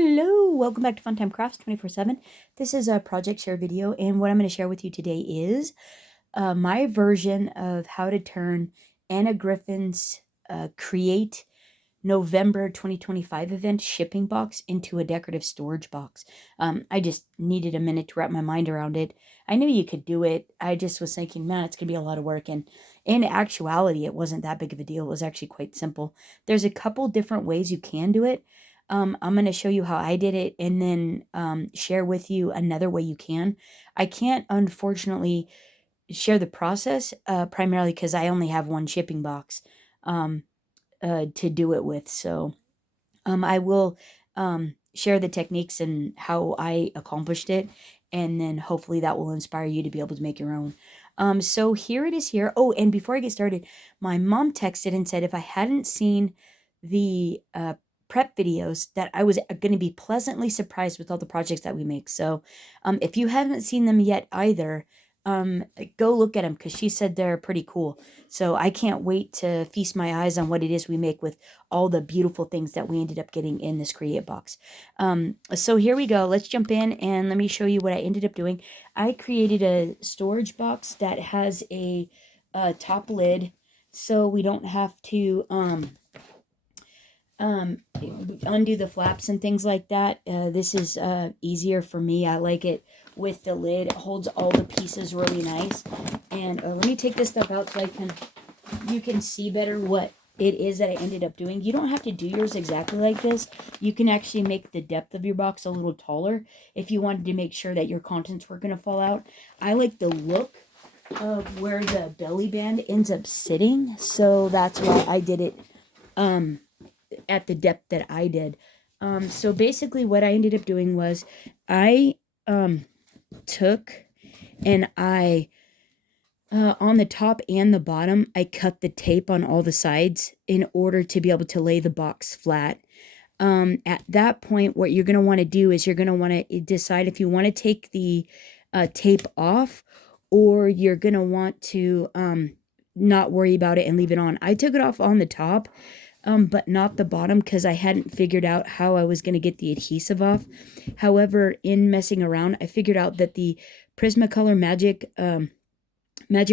Hello, welcome back to Funtime Crafts 24/7. This is a project share video, and what I'm going to share with you today is my version of how to turn Anna Griffin's Create November 2025 event shipping box into a decorative storage box. I just needed a minute to wrap my mind around it. I knew you could do it. I just was thinking, man, it's going to be a lot of work. And in actuality, it wasn't that big of a deal. It was actually quite simple. There's a couple different ways you can do it. I'm going to show you how I did it and then share with you another way you can. I can't, unfortunately, share the process primarily because I only have one shipping box to do it with. So I will share the techniques and how I accomplished it, and then hopefully that will inspire you to be able to make your own. So here it is here. Oh, and before I get started, my mom texted and said if I hadn't seen the prep videos that I was going to be pleasantly surprised with all the projects that we make. So if you haven't seen them yet either, go look at them because she said they're pretty cool. So I can't wait to feast my eyes on what it is we make with all the beautiful things that we ended up getting in this Create box. So here we go. Let's jump in and let me show you what I ended up doing. I created a storage box that has a top lid, so we don't have to undo the flaps and things like that. This is easier for me. I like it with the lid. It holds all the pieces really nice. And let me take this stuff out so you can see better what it is that I ended up doing. You don't have to do yours exactly like this. You can actually make the depth of your box a little taller if you wanted to make sure that your contents were going to fall out. I like the look of where the belly band ends up sitting, so that's why I did it at the depth that I did. So basically what I ended up doing was I took and I on the top and the bottom, I cut the tape on all the sides in order to be able to lay the box flat. At that point, what you're going to want to do is you're going to want to decide if you want to take the tape off, or you're going to want to not worry about it and leave it on. I took it off on the top, but not the bottom because I hadn't figured out how I was going to get the adhesive off. However, in messing around, I figured out that the Prismacolor Magic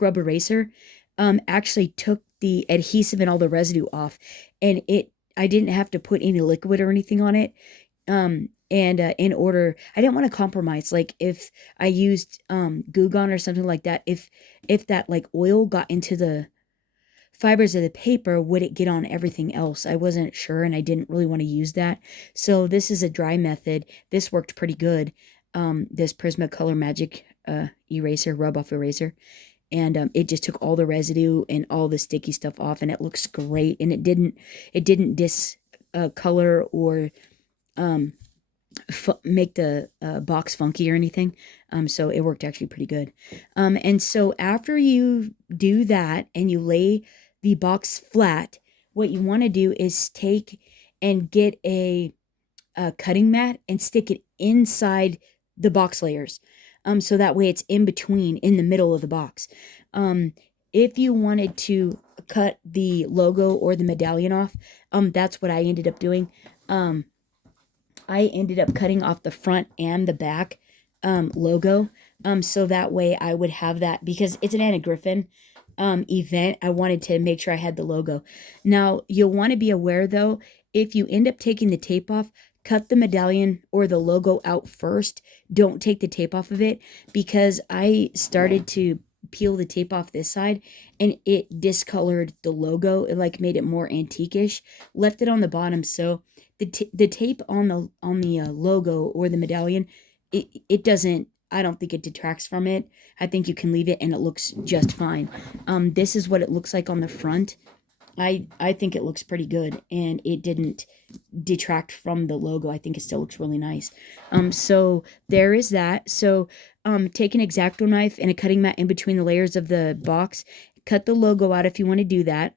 Rub Eraser actually took the adhesive and all the residue off, and I didn't have to put any liquid or anything on it. And in order, I didn't want to compromise. Like if I used Goo Gone or something like that, if that like oil got into the fibers of the paper, would it get on everything else? I wasn't sure, and I didn't really want to use that. So this is a dry method. This worked pretty good. This Prismacolor Magic eraser, rub off eraser, and it just took all the residue and all the sticky stuff off, and it looks great. And it didn't discolor or make the box funky or anything. So it worked actually pretty good. And so after you do that and you lay the box flat, what you want to do is take and get a cutting mat and stick it inside the box layers. So that way it's in between, in the middle of the box. If you wanted to cut the logo or the medallion off, that's what I ended up doing. I ended up cutting off the front and the back logo. So that way I would have that, because it's an Anna Griffin event. I wanted to make sure I had the logo. Now, you'll want to be aware though, if you end up taking the tape off, cut the medallion or the logo out first. Don't take the tape off of it, because I started to peel the tape off this side and it discolored the logo. It like made it more antique-ish. Left it on the bottom, so the tape on the logo or the medallion, it doesn't, I don't think it detracts from it. I think you can leave it and it looks just fine. This is what it looks like on the front. I think it looks pretty good, and it didn't detract from the logo. I think it still looks really nice. So there is that. So take an X-Acto knife and a cutting mat in between the layers of the box. Cut the logo out if you want to do that.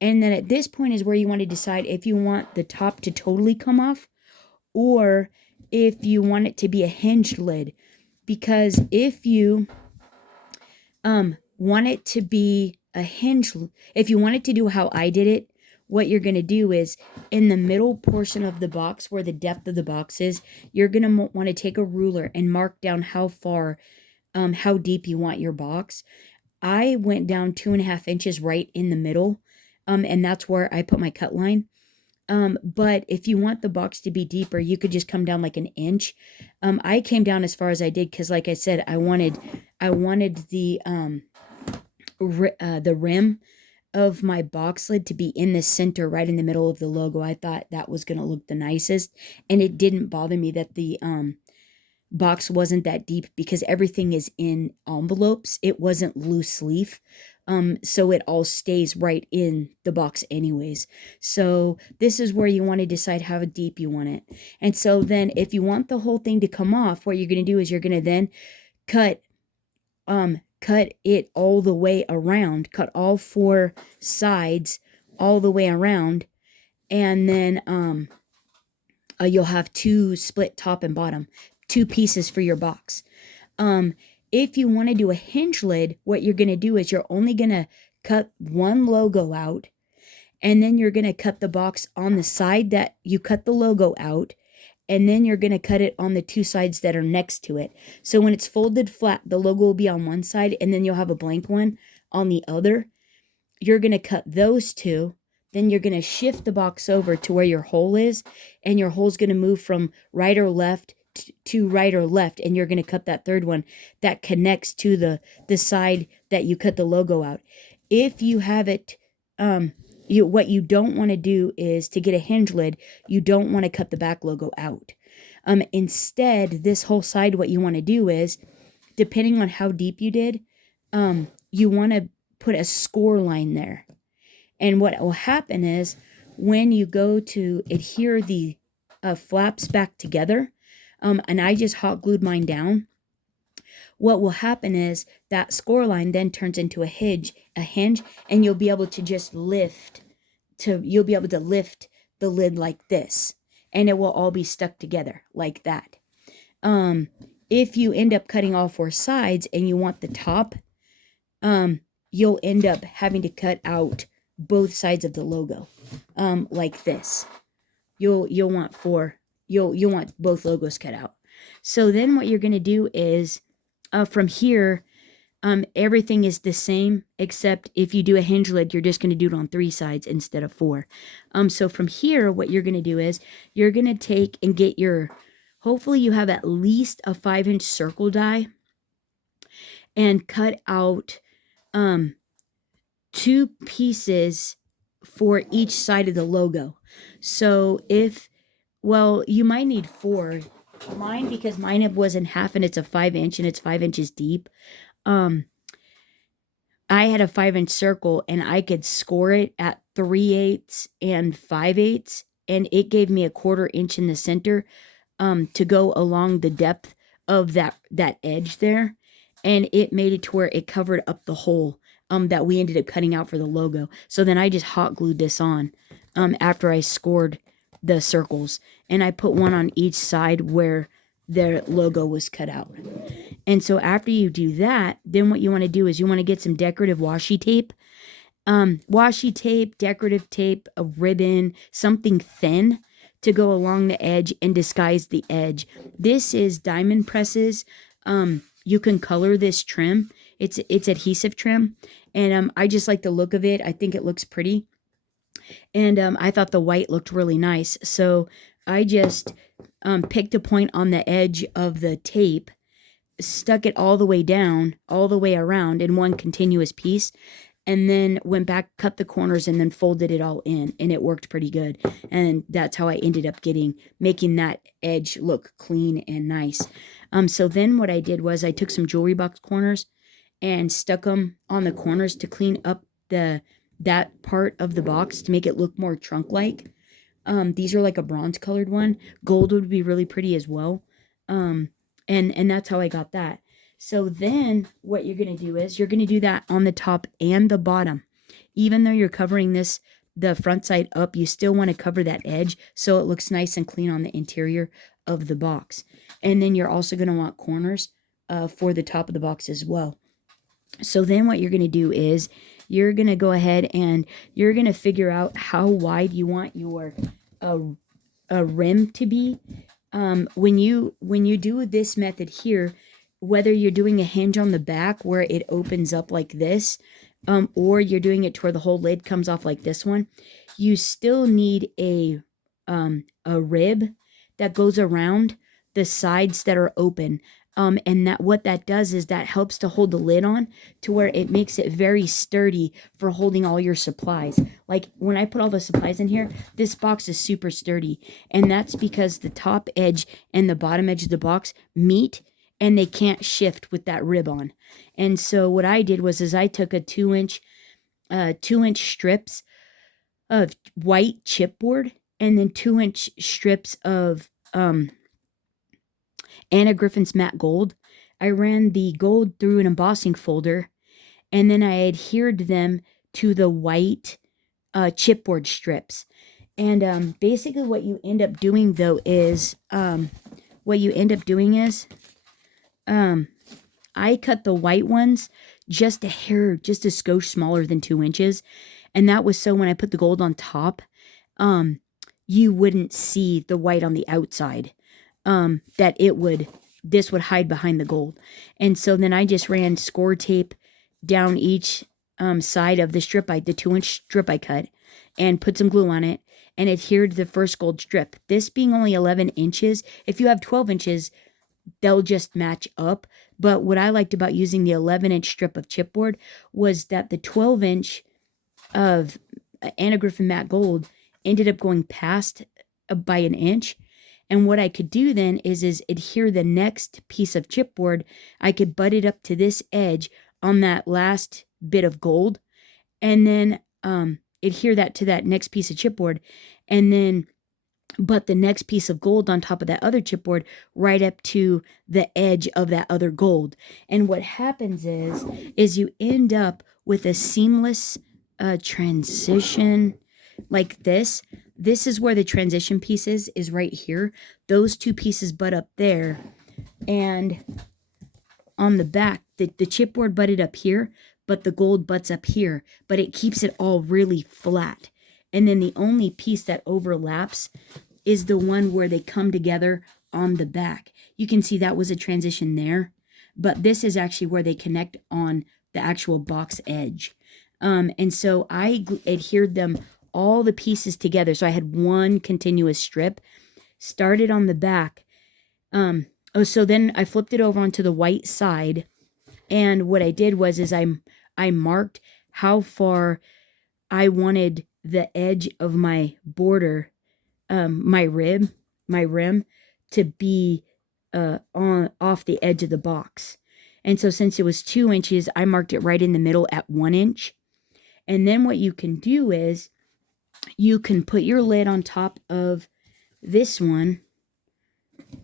And then at this point is where you want to decide if you want the top to totally come off, or if you want it to be a hinged lid. Because if you want it to be a hinge, if you want it to do how I did it, what you're going to do is in the middle portion of the box where the depth of the box is, you're going to want to take a ruler and mark down how far, how deep you want your box. I went down 2.5 inches right in the middle, and that's where I put my cut line. But if you want the box to be deeper, you could just come down like an inch. I came down as far as I did because, like I said, I wanted the rim of my box lid to be in the center, right in the middle of the logo. I thought that was gonna look the nicest, and it didn't bother me that the box wasn't that deep because everything is in envelopes. It wasn't loose leaf. So it all stays right in the box anyways. So this is where you want to decide how deep you want it. And so then if you want the whole thing to come off, what you're going to do is you're going to then cut it all the way around, cut all 4 sides all the way around, and then you'll have 2 split top and bottom, 2 pieces for your box. If you want to do a hinge lid, what you're going to do is you're only going to cut one logo out, and then you're going to cut the box on the side that you cut the logo out, and then you're going to cut it on the 2 sides that are next to it. So when it's folded flat, the logo will be on one side, and then you'll have a blank one on the other. You're going to cut those 2. Then you're going to shift the box over to where your hole is, and your hole's going to move from right or left to right or left, and you're going to cut that 3rd one that connects to the side that you cut the logo out. If you have it, what you don't want to do is to get a hinge lid, you don't want to cut the back logo out. Instead, this whole side, what you want to do is, depending on how deep you did, you want to put a score line there. And what will happen is when you go to adhere the flaps back together, and I just hot glued mine down, what will happen is that score line then turns into a hinge, and you'll be able to just lift the lid like this, and it will all be stuck together like that. If you end up cutting all 4 sides and you want the top, you'll end up having to cut out both sides of the logo, like this. You'll want both logos cut out. So then what you're going to do is, from here, everything is the same, except if you do a hinge lid, you're just going to do it on 3 sides instead of 4. So from here, what you're going to do is you're going to take and get hopefully you have at least a 5-inch circle die, and cut out 2 pieces for each side of the logo. So you might need 4. Mine, because mine was in half and it's a 5-inch and it's 5 inches deep. I had a 5-inch circle and I could score it at 3/8 and 5/8, and it gave me a 1/4 inch in the center to go along the depth of that edge there, and it made it to where it covered up the hole that we ended up cutting out for the logo. So then I just hot glued this on after I scored the circles, and I put one on each side where their logo was cut out. And so after you do that, then what you want to do is you want to get some decorative washi tape. Washi tape, decorative tape, a ribbon, something thin to go along the edge and disguise the edge. This is Diamond Press's. You can color this trim. It's adhesive trim, and I just like the look of it. I think it looks pretty, and I thought the white looked really nice. So I just picked a point on the edge of the tape, stuck it all the way down, all the way around in one continuous piece, and then went back, cut the corners, and then folded it all in, and it worked pretty good. And that's how I ended up making that edge look clean and nice. So then what I did was I took some jewelry box corners and stuck them on the corners to clean up that part of the box to make it look more trunk-like. These are like a bronze colored one. Gold would be really pretty as well. And that's how I got that. So then what you're going to do is you're going to do that on the top and the bottom. Even though you're covering the front side up, you still want to cover that edge so it looks nice and clean on the interior of the box. And then you're also going to want corners for the top of the box as well. So then what you're going to do is you're going to go ahead and you're going to figure out how wide you want your uh, rim to be. When you do this method here, whether you're doing a hinge on the back where it opens up like this, or you're doing it to where the whole lid comes off like this one, you still need a rib that goes around the sides that are open. And that what that does is that helps to hold the lid on to where it makes it very sturdy for holding all your supplies. Like when I put all the supplies in here, this box is super sturdy. And that's because the top edge and the bottom edge of the box meet and they can't shift with that rib on. And so what I did was I took a 2-inch strips of white chipboard and then 2-inch strips of Anna Griffin's matte gold. I ran the gold through an embossing folder, and then I adhered them to the white chipboard strips. And basically what you end up doing though is, I cut the white ones just a hair, just a skosh smaller than 2 inches. And that was so when I put the gold on top, you wouldn't see the white on the outside. This would hide behind the gold. And so then I just ran score tape down each side of the 2-inch strip I cut, and put some glue on it and adhered the first gold strip. This being only 11 inches, if you have 12 inches, they'll just match up. But what I liked about using the 11-inch strip of chipboard was that the 12-inch of Anna Griffin matte gold ended up going past by an inch. And what I could do then is adhere the next piece of chipboard. I could butt it up to this edge on that last bit of gold, and then adhere that to that next piece of chipboard, and then butt the next piece of gold on top of that other chipboard right up to the edge of that other gold. And what happens is you end up with a seamless transition like this. This is where the transition piece is right here. Those two pieces butt up there, and on the back, the chipboard butted up here, but the gold butts up here, but it keeps it all really flat. And then the only piece that overlaps is the one where they come together on the back. You can see that was a transition there, but this is actually where they connect on the actual box edge. And so I adhered them all the pieces together. So I had one continuous strip, started on the back. So then I flipped it over onto the white side. And what I did was I marked how far I wanted the edge of my border, my rim to be off the edge of the box. And so since it was 2 inches, I marked it right in the middle at 1 inch. And then what you can do is you can put your lid on top of this one.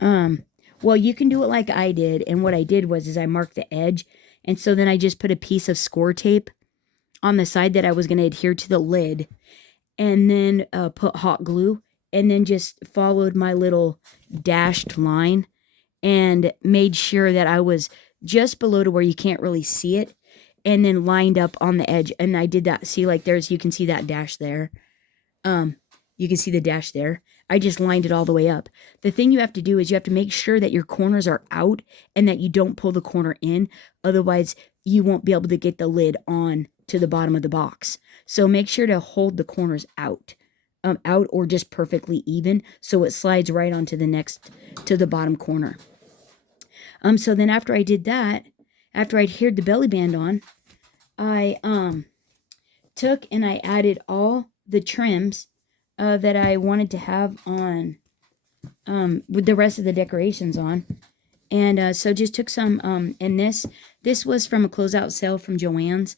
Well, you can do it like I did. And what I did was I marked the edge. And so then I just put a piece of score tape on the side that I was going to adhere to the lid, and then put hot glue, and then just followed my little dashed line and made sure that I was just below to where you can't really see it, and then lined up on the edge. And I did that. See, like you can see that dash there. You can see the dash there. I just lined it all the way up. The thing you have to do is you have to make sure that your corners are out and that you don't pull the corner in. Otherwise, you won't be able to get the lid on to the bottom of the box. So make sure to hold the corners out or just perfectly even, so it slides right onto to the bottom corner. So then after I did that, after I adhered the belly band on, I took and I added all the trims that I wanted to have on with the rest of the decorations on. And so just took some, and this was from a closeout sale from Joann's.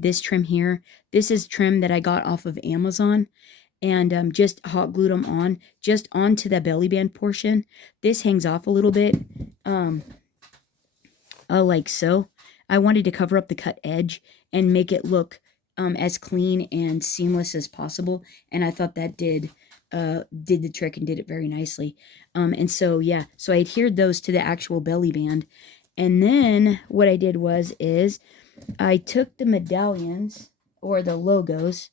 This trim here, this is trim that I got off of Amazon, and just hot glued them on, just onto the belly band portion. This hangs off a little bit, like so. I wanted to cover up the cut edge and make it look as clean and seamless as possible, and I thought that did the trick and did it very nicely. And so yeah, so I adhered those to the actual belly band, and then what I did was I took the medallions or the logos.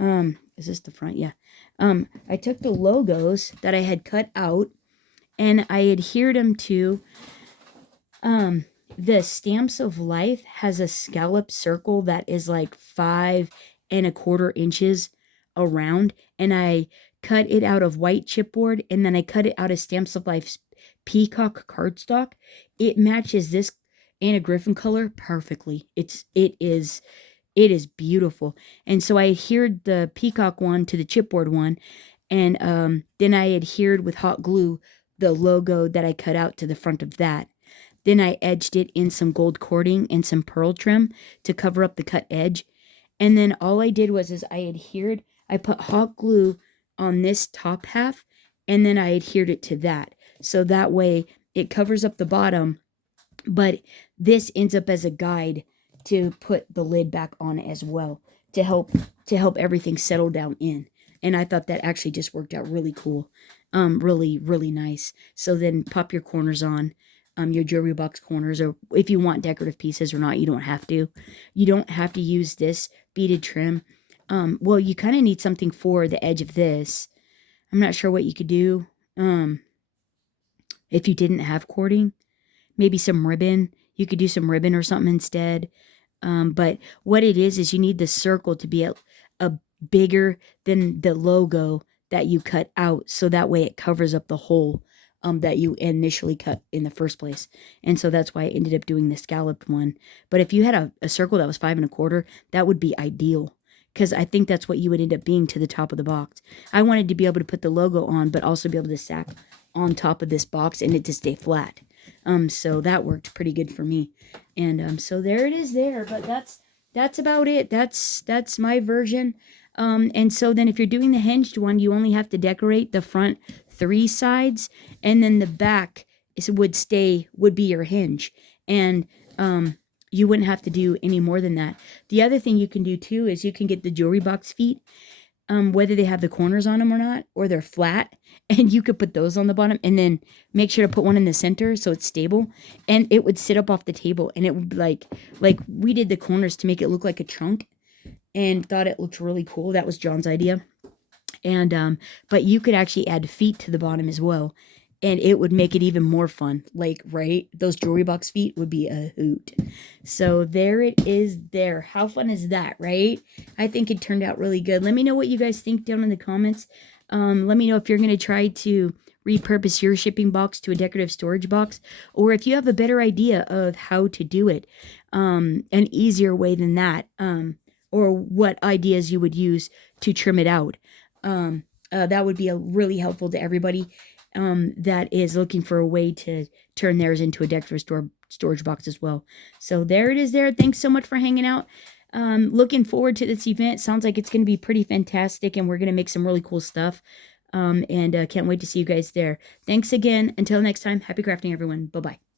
Is this the front? Yeah. I took the logos that I had cut out and I adhered them to the Stamps of Life has a scallop circle that is like 5.25 inches around, and I cut it out of white chipboard, and then I cut it out of Stamps of Life's peacock cardstock. It matches this Anna Griffin color perfectly. It is beautiful. And so I adhered the peacock one to the chipboard one, and then I adhered with hot glue the logo that I cut out to the front of that. Then I edged it in some gold cording and some pearl trim to cover up the cut edge. And then all I did was I put hot glue on this top half, and then I adhered it to that. So that way it covers up the bottom, but this ends up as a guide to put the lid back on as well to help everything settle down in. And I thought that actually just worked out really cool. Really, really nice. So then pop your corners on, your jewelry box corners, or if you want decorative pieces or not, you don't have to. You don't have to use this beaded trim. Well, you kind of need something for the edge of this. I'm not sure what you could do. If you didn't have cording, maybe some ribbon. You could do some ribbon or something instead. But what it is you need the circle to be a bigger than the logo that you cut out, so that way it covers up the hole that you initially cut in the first place. And so that's why I ended up doing the scalloped one. But if you had a circle that was 5.25, that would be ideal, because I think that's what you would end up being to the top of the box. I wanted to be able to put the logo on, but also be able to stack on top of this box and it to stay flat. So that worked pretty good for me. And so there it is there, but that's about it. That's my version. And so then if you're doing the hinged one, you only have to decorate the front 3 sides, and then the back would be your hinge. And you wouldn't have to do any more than that. The other thing you can do too is you can get the jewelry box feet, whether they have the corners on them or not, or they're flat, and you could put those on the bottom, and then make sure to put one in the center so it's stable, and it would sit up off the table, and it would be like we did the corners to make it look like a trunk, and thought it looked really cool. That was John's idea. And but you could actually add feet to the bottom as well, and it would make it even more fun. Like, right, those jewelry box feet would be a hoot. So there it is there. How fun is that, right? I think it turned out really good. Let me know what you guys think down in the comments. Let me know if you're going to try to repurpose your shipping box to a decorative storage box, or if you have a better idea of how to do it, an easier way than that, or what ideas you would use to trim it out. That would be really helpful to everybody that is looking for a way to turn theirs into a decorative storage box as well. So there it is there. Thanks so much for hanging out. Looking forward to this event. Sounds like it's going to be pretty fantastic, and we're going to make some really cool stuff. And can't wait to see you guys there. Thanks again. Until next time, happy crafting, everyone. Bye-bye.